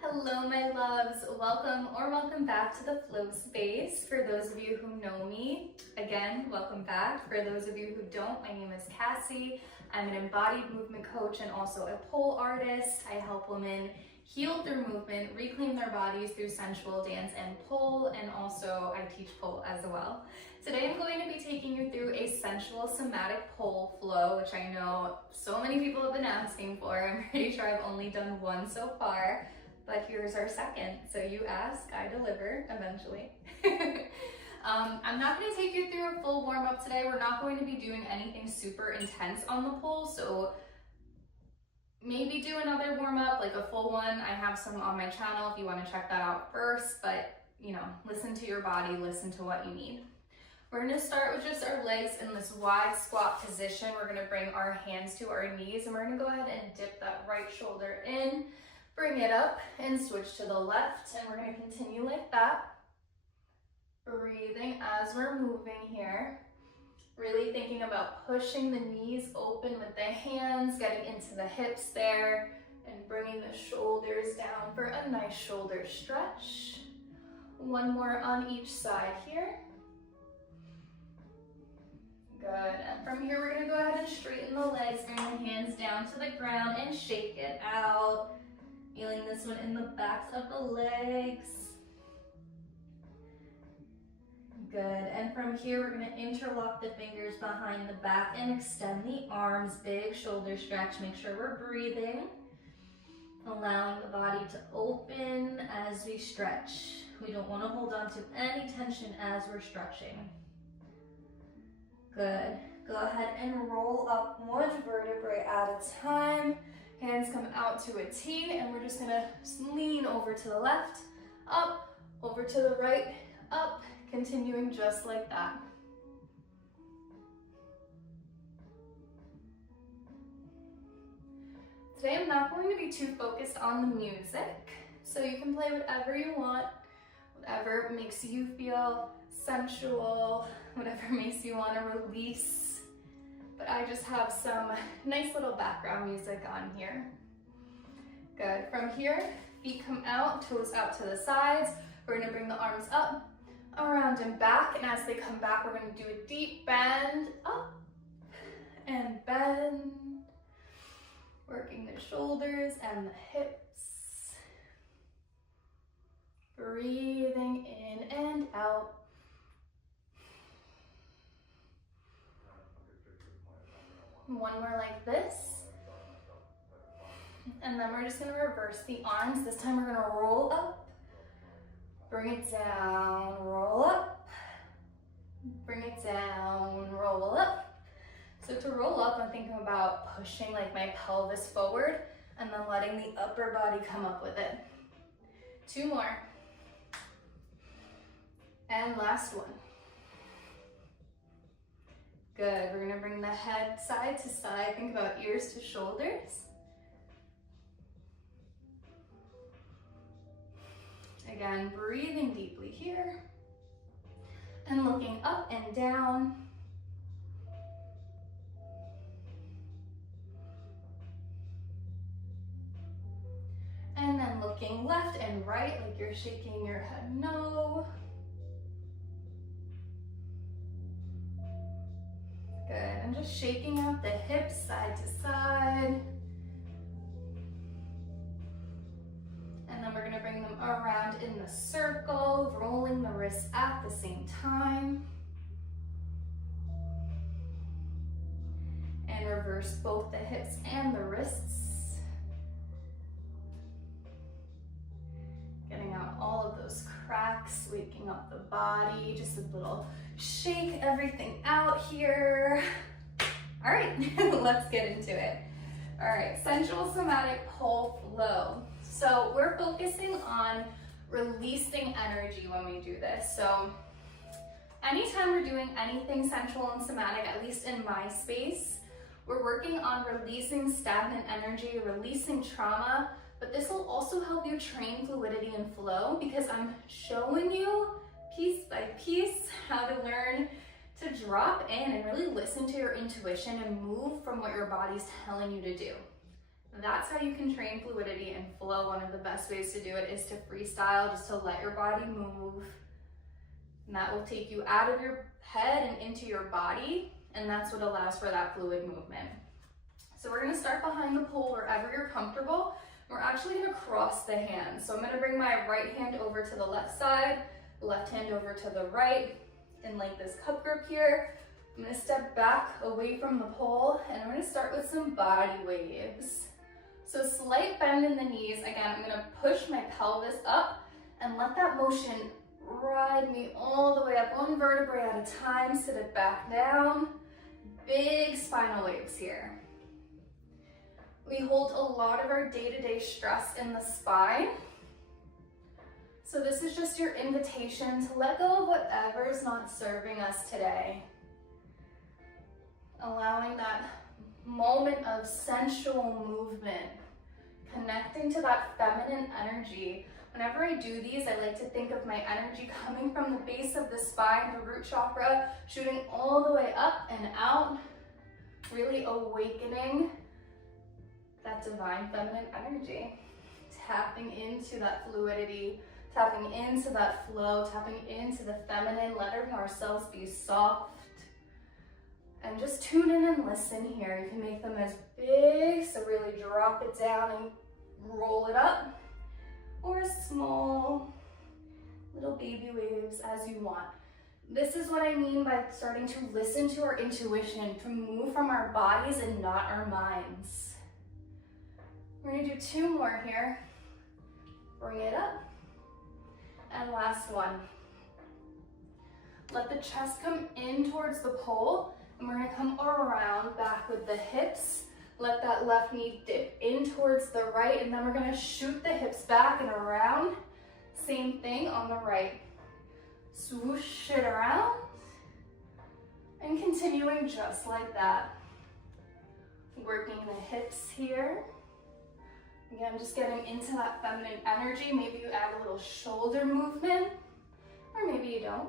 Hello, my loves. Welcome back to the flow space. For those of you who know me, again, welcome back. For those of you who don't, my name is Cassie. I'm an embodied movement coach and also a pole artist. I help women heal through movement, reclaim their bodies through sensual dance and pole, and also I teach pole as well. Today I'm going to be taking you through a sensual somatic pole flow, which I know so many people have been asking for. I'm pretty sure I've only done one so far. But here's our second. So you ask, I deliver eventually. I'm not going to take you through a full warm up today. We're not going to be doing anything super intense on the pole. So maybe do another warm up, like a full one. I have some on my channel if you want to check that out first. But you know, listen to your body, listen to what you need. We're going to start with just our legs in this wide squat position. We're going to bring our hands to our knees and we're going to go ahead and dip that right shoulder in. Bring it up and switch to the left, and we're going to continue like that. Breathing as we're moving here. Really thinking about pushing the knees open with the hands, getting into the hips there, and bringing the shoulders down for a nice shoulder stretch. One more on each side here. Good, and from here we're going to go ahead and straighten the legs, bring the hands down to the ground and shake it out. Feeling this one in the backs of the legs. Good, and from here we're going to interlock the fingers behind the back and extend the arms, big shoulder stretch. Make sure we're breathing. Allowing the body to open as we stretch. We don't want to hold on to any tension as we're stretching. Good, go ahead and roll up one vertebrae at a time. Hands come out to a T, and we're just gonna lean over to the left, up, over to the right, up, continuing just like that. Today I'm not going to be too focused on the music, so you can play whatever you want, whatever makes you feel sensual, whatever makes you want to release. But I just have some nice little background music on here. Good. From here, feet come out, toes out to the sides. We're going to bring the arms up, around and back. And as they come back, we're going to do a deep bend, up and bend. Working the shoulders and the hips. Breathing in and out. One more like this. And then we're just going to reverse the arms. This time we're going to roll up, bring it down, roll up, bring it down, roll up. So to roll up, I'm thinking about pushing like my pelvis forward and then letting the upper body come up with it. Two more. And last one. Good, we're gonna bring the head side to side, think about ears to shoulders. Again, breathing deeply here. And looking up and down. And then looking left and right like you're shaking your head no. Good, and just shaking out the hips side to side. And then we're gonna bring them around in the circle, rolling the wrists at the same time. And reverse both the hips and the wrists. Getting out all of those cracks, waking up the body, just a little shake everything out here. All right, let's get into it. All right, sensual somatic pole flow. So we're focusing on releasing energy when we do this. So anytime we're doing anything sensual and somatic, at least in my space, we're working on releasing stagnant energy, releasing trauma, but this will also help you train fluidity and flow because I'm showing you piece by piece how to learn to drop in and really listen to your intuition and move from what your body's telling you to do. That's how you can train fluidity and flow. One of the best ways to do it is to freestyle, just to let your body move. And that will take you out of your head and into your body, and that's what allows for that fluid movement. So we're gonna start behind the pole wherever you're comfortable. We're actually gonna cross the hands. So I'm gonna bring my right hand over to the left side, left hand over to the right, in like this cup grip here. I'm gonna step back away from the pole, and I'm gonna start with some body waves. So slight bend in the knees. Again, I'm gonna push my pelvis up and let that motion ride me all the way up, one vertebrae at a time. Sit it back down. Big spinal waves here. We hold a lot of our day-to-day stress in the spine. So this is just your invitation to let go of whatever is not serving us today. Allowing that moment of sensual movement, connecting to that feminine energy. Whenever I do these, I like to think of my energy coming from the base of the spine, the root chakra, shooting all the way up and out, really awakening that divine feminine energy, tapping into that fluidity, tapping into that flow, tapping into the feminine, letting ourselves be soft. And just tune in and listen here. You can make them as big, so really drop it down and roll it up, or small little baby waves as you want. This is what I mean by starting to listen to our intuition, to move from our bodies and not our minds. We're gonna do two more here. Bring it up. And last one. Let the chest come in towards the pole, and we're gonna come around back with the hips. Let that left knee dip in towards the right, and then we're gonna shoot the hips back and around. Same thing on the right. Swoosh it around, and continuing just like that. Working the hips here. Again, just getting into that feminine energy. Maybe you add a little shoulder movement, or maybe you don't.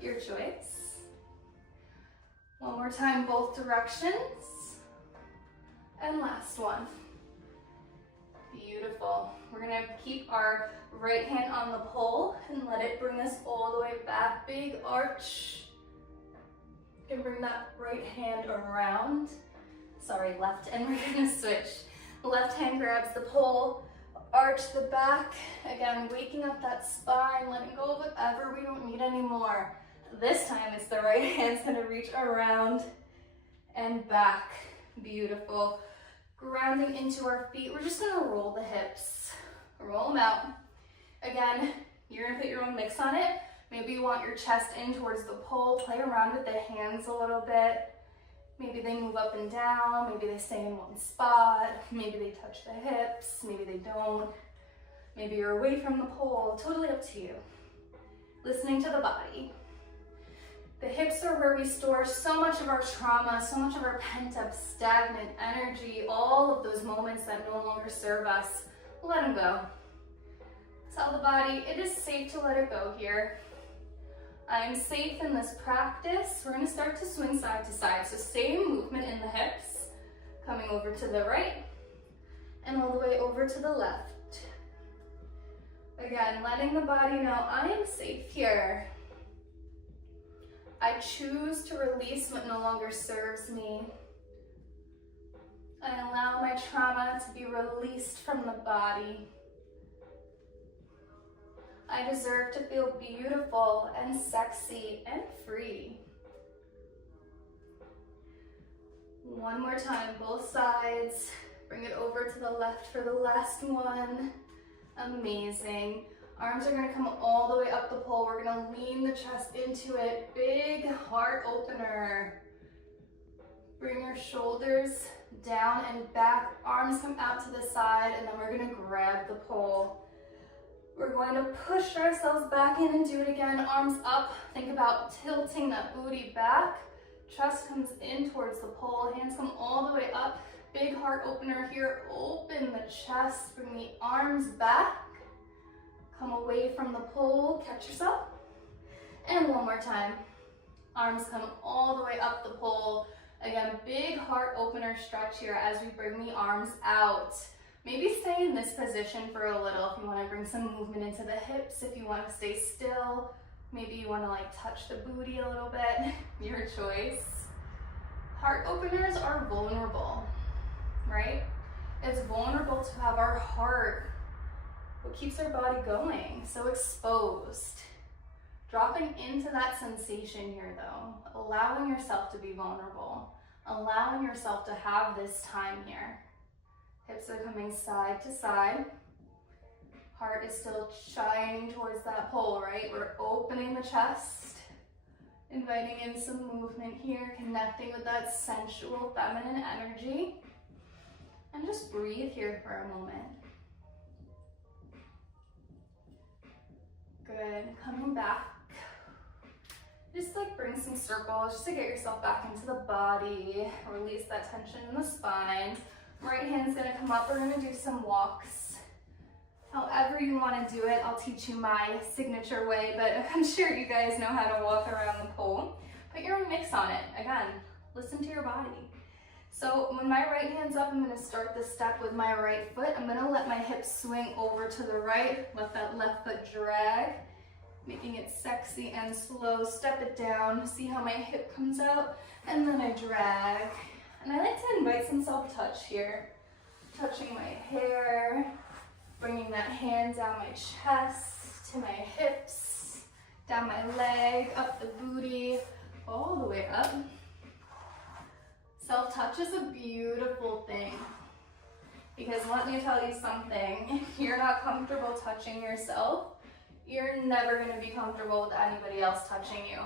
Your choice. One more time, both directions. And last one. Beautiful. We're gonna keep our right hand on the pole and let it bring us all the way back. Big arch. You can bring that right hand around. Sorry, left, and we're gonna switch. Left hand grabs the pole, arch the back. Again, waking up that spine, letting go of whatever we don't need anymore. This time it's the right hand's gonna reach around and back. Beautiful. Grounding into our feet. We're just gonna roll the hips. Roll them out. Again, you're gonna put your own mix on it. Maybe you want your chest in towards the pole. Play around with the hands a little bit. Maybe they move up and down, maybe they stay in one spot, maybe they touch the hips, maybe they don't. Maybe you're away from the pole, totally up to you. Listening to the body. The hips are where we store so much of our trauma, so much of our pent up stagnant energy, all of those moments that no longer serve us. Let them go. Tell the body, it is safe to let it go here. I'm safe in this practice. We're gonna start to swing side to side. So same movement in the hips, coming over to the right and all the way over to the left. Again, letting the body know I am safe here. I choose to release what no longer serves me. I allow my trauma to be released from the body. I deserve to feel beautiful and sexy and free. One more time, both sides. Bring it over to the left for the last one. Amazing. Arms are gonna come all the way up the pole. We're gonna lean the chest into it. Big heart opener. Bring your shoulders down and back. Arms come out to the side, and then we're gonna grab the pole. We're going to push ourselves back in and do it again. Arms up. Think about tilting that booty back. Chest comes in towards the pole. Hands come all the way up. Big heart opener here. Open the chest. Bring the arms back. Come away from the pole. Catch yourself. And one more time. Arms come all the way up the pole. Again, big heart opener stretch here as we bring the arms out. Maybe stay in this position for a little if you want to bring some movement into the hips. If you want to stay still, maybe you want to like touch the booty a little bit, your choice. Heart openers are vulnerable, right? It's vulnerable to have our heart, what keeps our body going, so exposed. Dropping into that sensation here though, allowing yourself to be vulnerable, allowing yourself to have this time here. Hips are coming side to side. Heart is still shining towards that pole, right? We're opening the chest, inviting in some movement here, connecting with that sensual feminine energy. And just breathe here for a moment. Good, coming back. Just like bring some circles just to get yourself back into the body. Release that tension in the spine. Right hand's gonna come up. We're gonna do some walks. However you wanna do it, I'll teach you my signature way, but I'm sure you guys know how to walk around the pole. Put your own mix on it. Again, listen to your body. So when my right hand's up, I'm gonna start the step with my right foot. I'm gonna let my hips swing over to the right. Let that left foot drag, making it sexy and slow. Step it down, see how my hip comes out, and then I drag. And I like to invite some self-touch here. Touching my hair, bringing that hand down my chest, to my hips, down my leg, up the booty, all the way up. Self-touch is a beautiful thing. Because let me tell you something, if you're not comfortable touching yourself, you're never gonna be comfortable with anybody else touching you.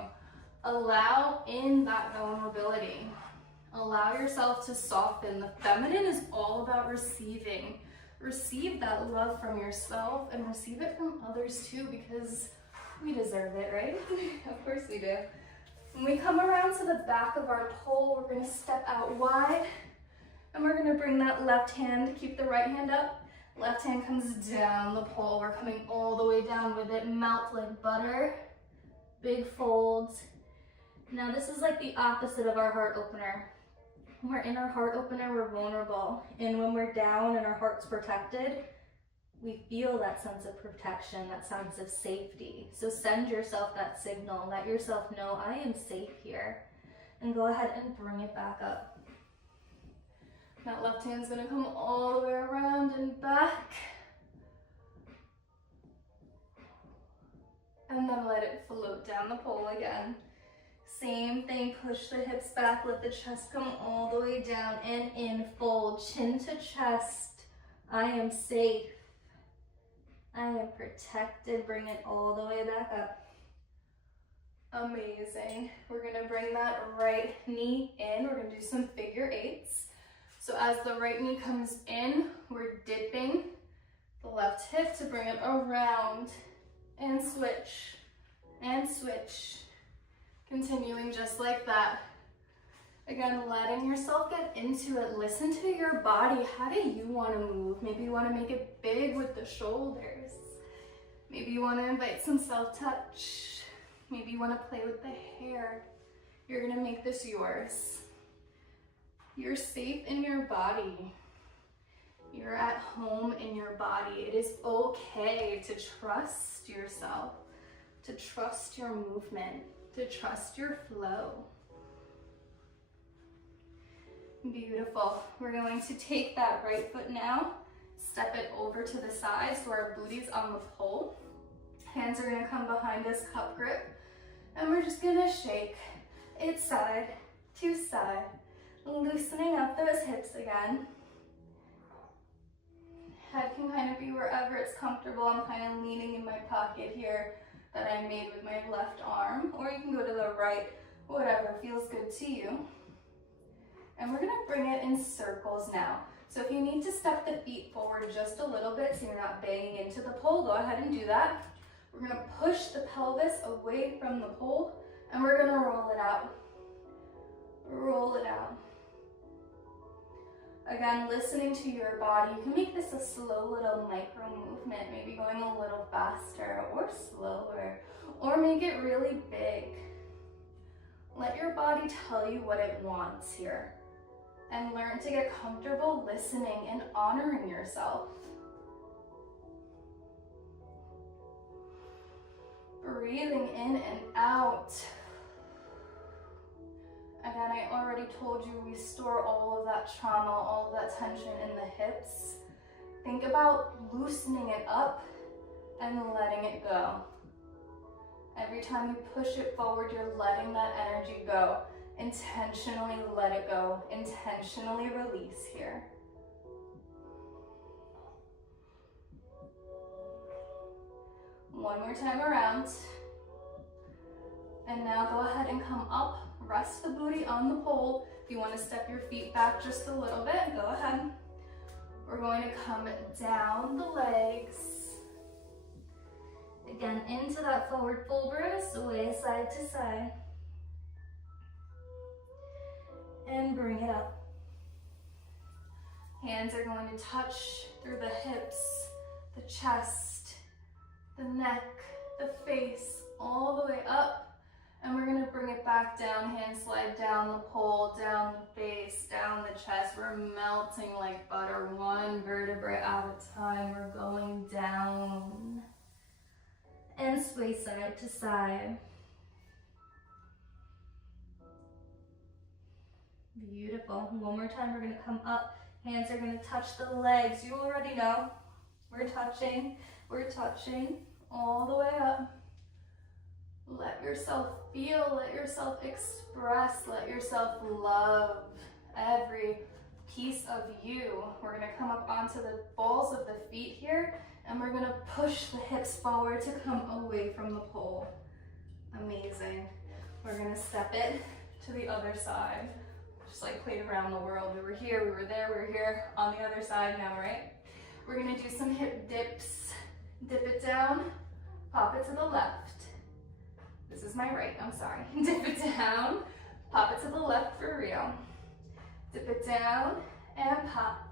Allow in that vulnerability. Allow yourself to soften. The feminine is all about receiving. Receive that love from yourself and receive it from others too, because we deserve it, right? Of course we do. When we come around to the back of our pole, we're gonna step out wide and we're gonna bring that left hand, keep the right hand up. Left hand comes down the pole. We're coming all the way down with it. Melt like butter, big folds. Now this is like the opposite of our heart opener. When we're in our heart opener, we're vulnerable. And when we're down and our heart's protected, we feel that sense of protection, that sense of safety. So send yourself that signal. Let yourself know, I am safe here. And go ahead and bring it back up. That left hand's gonna come all the way around and back. And then let it float down the pole again. Same thing, push the hips back, let the chest come all the way down and in, fold, chin to chest. I am safe. I am protected. Bring it all the way back up. Amazing. We're gonna bring that right knee in. We're gonna do some figure eights. So as the right knee comes in, we're dipping the left hip to bring it around and switch and switch. Continuing just like that. Again, letting yourself get into it. Listen to your body. How do you want to move? Maybe you want to make it big with the shoulders. Maybe you want to invite some self-touch. Maybe you want to play with the hair. You're going to make this yours. You're safe in your body. You're at home in your body. It is okay to trust yourself, to trust your movement, to trust your flow. Beautiful. We're going to take that right foot now, step it over to the side so our booty's on the pole. Hands are gonna come behind us, cup grip, and we're just gonna shake it side to side, loosening up those hips again. Head can kind of be wherever it's comfortable. I'm kind of leaning in my pocket here that I made with my left arm, or you can go to the right, whatever feels good to you. And we're gonna bring it in circles now. So if you need to step the feet forward just a little bit so you're not banging into the pole, go ahead and do that. We're gonna push the pelvis away from the pole and we're gonna roll it out. Roll it out. Again, listening to your body. You can make this a slow little micro movement, maybe going a little faster or slower, or make it really big. Let your body tell you what it wants here. And learn to get comfortable listening and honoring yourself. Breathing in and out. Again, I already told you we store all of that trauma, all of that tension in the hips. Think about loosening it up and letting it go. Every time you push it forward, you're letting that energy go. Intentionally let it go. Intentionally release here. One more time around. And now go ahead and come up. Rest the booty on the pole. If you want to step your feet back just a little bit, go ahead. We're going to come down the legs. Again, into that forward fold, we're going to sway side to side. And bring it up. Hands are going to touch through the hips, the chest, the neck, the face, all the way up. And we're going to bring it back down, hands slide down the pole, down the face, down the chest. We're melting like butter, one vertebrae at a time. We're going down. And sway side to side. Beautiful. One more time, we're going to come up. Hands are going to touch the legs. You already know. We're touching all the way up. Let yourself feel, let yourself express, let yourself love every piece of you. We're going to come up onto the balls of the feet here, and we're going to push the hips forward to come away from the pole. Amazing. We're going to step it to the other side. Just like played around the world. We were here, we were there, we were here, on the other side now, right? We're going to do some hip dips. Dip it down, pop it to the left. This is my right, I'm sorry. Dip it down, pop it to the left for real. Dip it down and pop.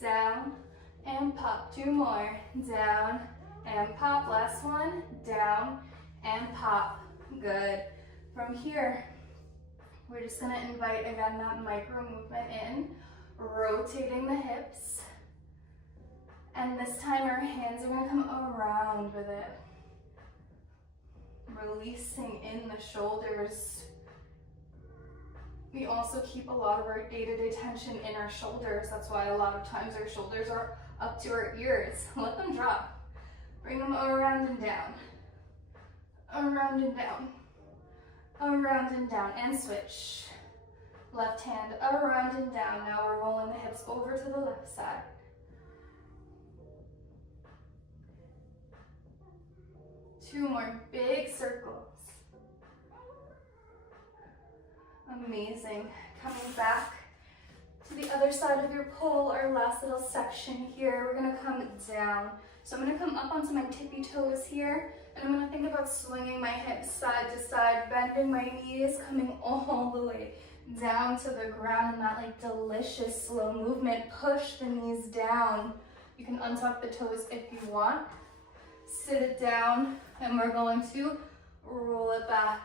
Down and pop. Two more. Down and pop. Last one. Down and pop. Good. From here, we're just gonna invite again that micro movement in, rotating the hips. And this time our hands are gonna come around with it. Releasing in the shoulders. We also keep a lot of our day-to-day tension in our shoulders. That's why a lot of times our shoulders are up to our ears. Let them drop. Bring them around and down. Around and down. Around and down. And switch. Left hand around and down. Now we're rolling the hips over to the left side. Two more big circles. Amazing. Coming back to the other side of your pole, our last little section here. We're gonna come down. So I'm gonna come up onto my tippy toes here, and I'm gonna think about swinging my hips side to side, bending my knees, coming all the way down to the ground in that like delicious slow movement. Push the knees down. You can untuck the toes if you want. Sit it down, and we're going to roll it back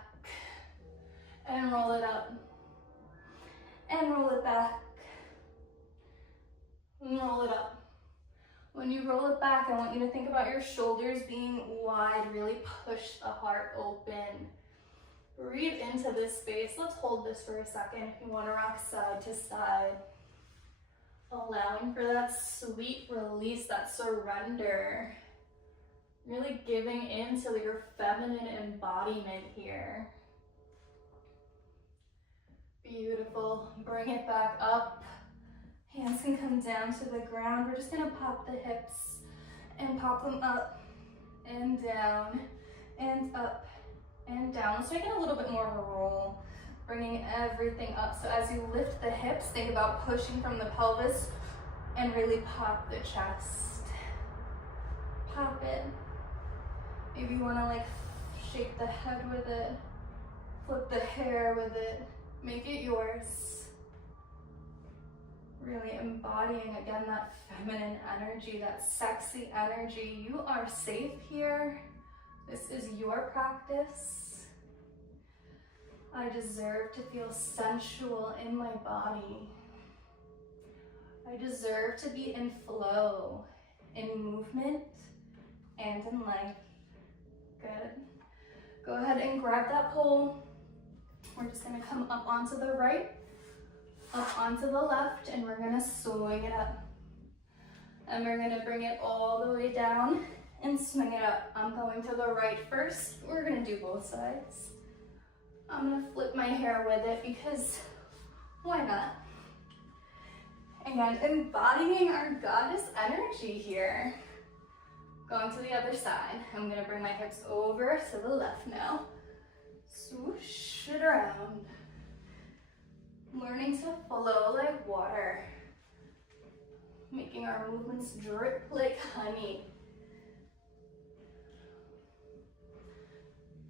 and roll it up and roll it back and roll it up. When you roll it back, I want you to think about your shoulders being wide. Really push the heart open. Breathe into this space. Let's hold this for a second if you want to rock side to side. Allowing for that sweet release, that surrender. Really giving into your feminine embodiment here. Beautiful. Bring it back up. Hands can come down to the ground. We're just gonna pop the hips and pop them up and down and up and down. Let's make it a little bit more of a roll. Bringing everything up. So as you lift the hips, think about pushing from the pelvis and really pop the chest. Pop it. Maybe you want to like shape the head with it, flip the hair with it, make it yours. Really embodying again that feminine energy, that sexy energy. You are safe here. This is your practice. I deserve to feel sensual in my body. I deserve to be in flow, in movement, and in life. Good. Go ahead and grab that pole. We're just gonna come up onto the right, up onto the left, and we're gonna swing it up. And we're gonna bring it all the way down and swing it up. I'm going to the right first. We're gonna do both sides. I'm gonna flip my hair with it because why not? Again, embodying our goddess energy here. Going to the other side. I'm gonna bring my hips over to the left now. Swoosh it around. Learning to flow like water. Making our movements drip like honey.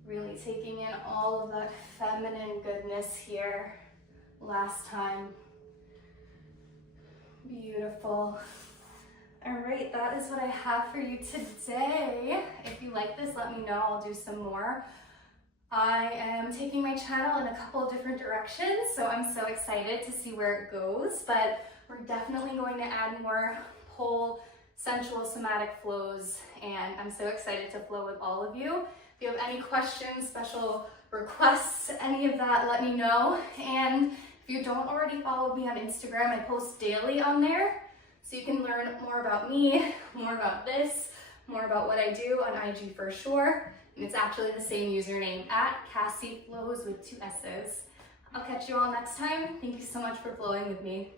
Really taking in all of that feminine goodness here. Last time. Beautiful. All right, that is what I have for you today. If you like this, let me know. I'll do some more. I am taking my channel in a couple of different directions, so I'm so excited to see where it goes, but we're definitely going to add more pole sensual somatic flows, and I'm so excited to flow with all of you. If you have any questions, special requests, any of that, let me know. And if you don't already follow me on Instagram, I post daily on there, so you can learn more about me, more about this, more about what I do on IG for sure. And it's actually the same username, @CassieFlows with 2 S's. I'll catch you all next time. Thank you so much for flowing with me.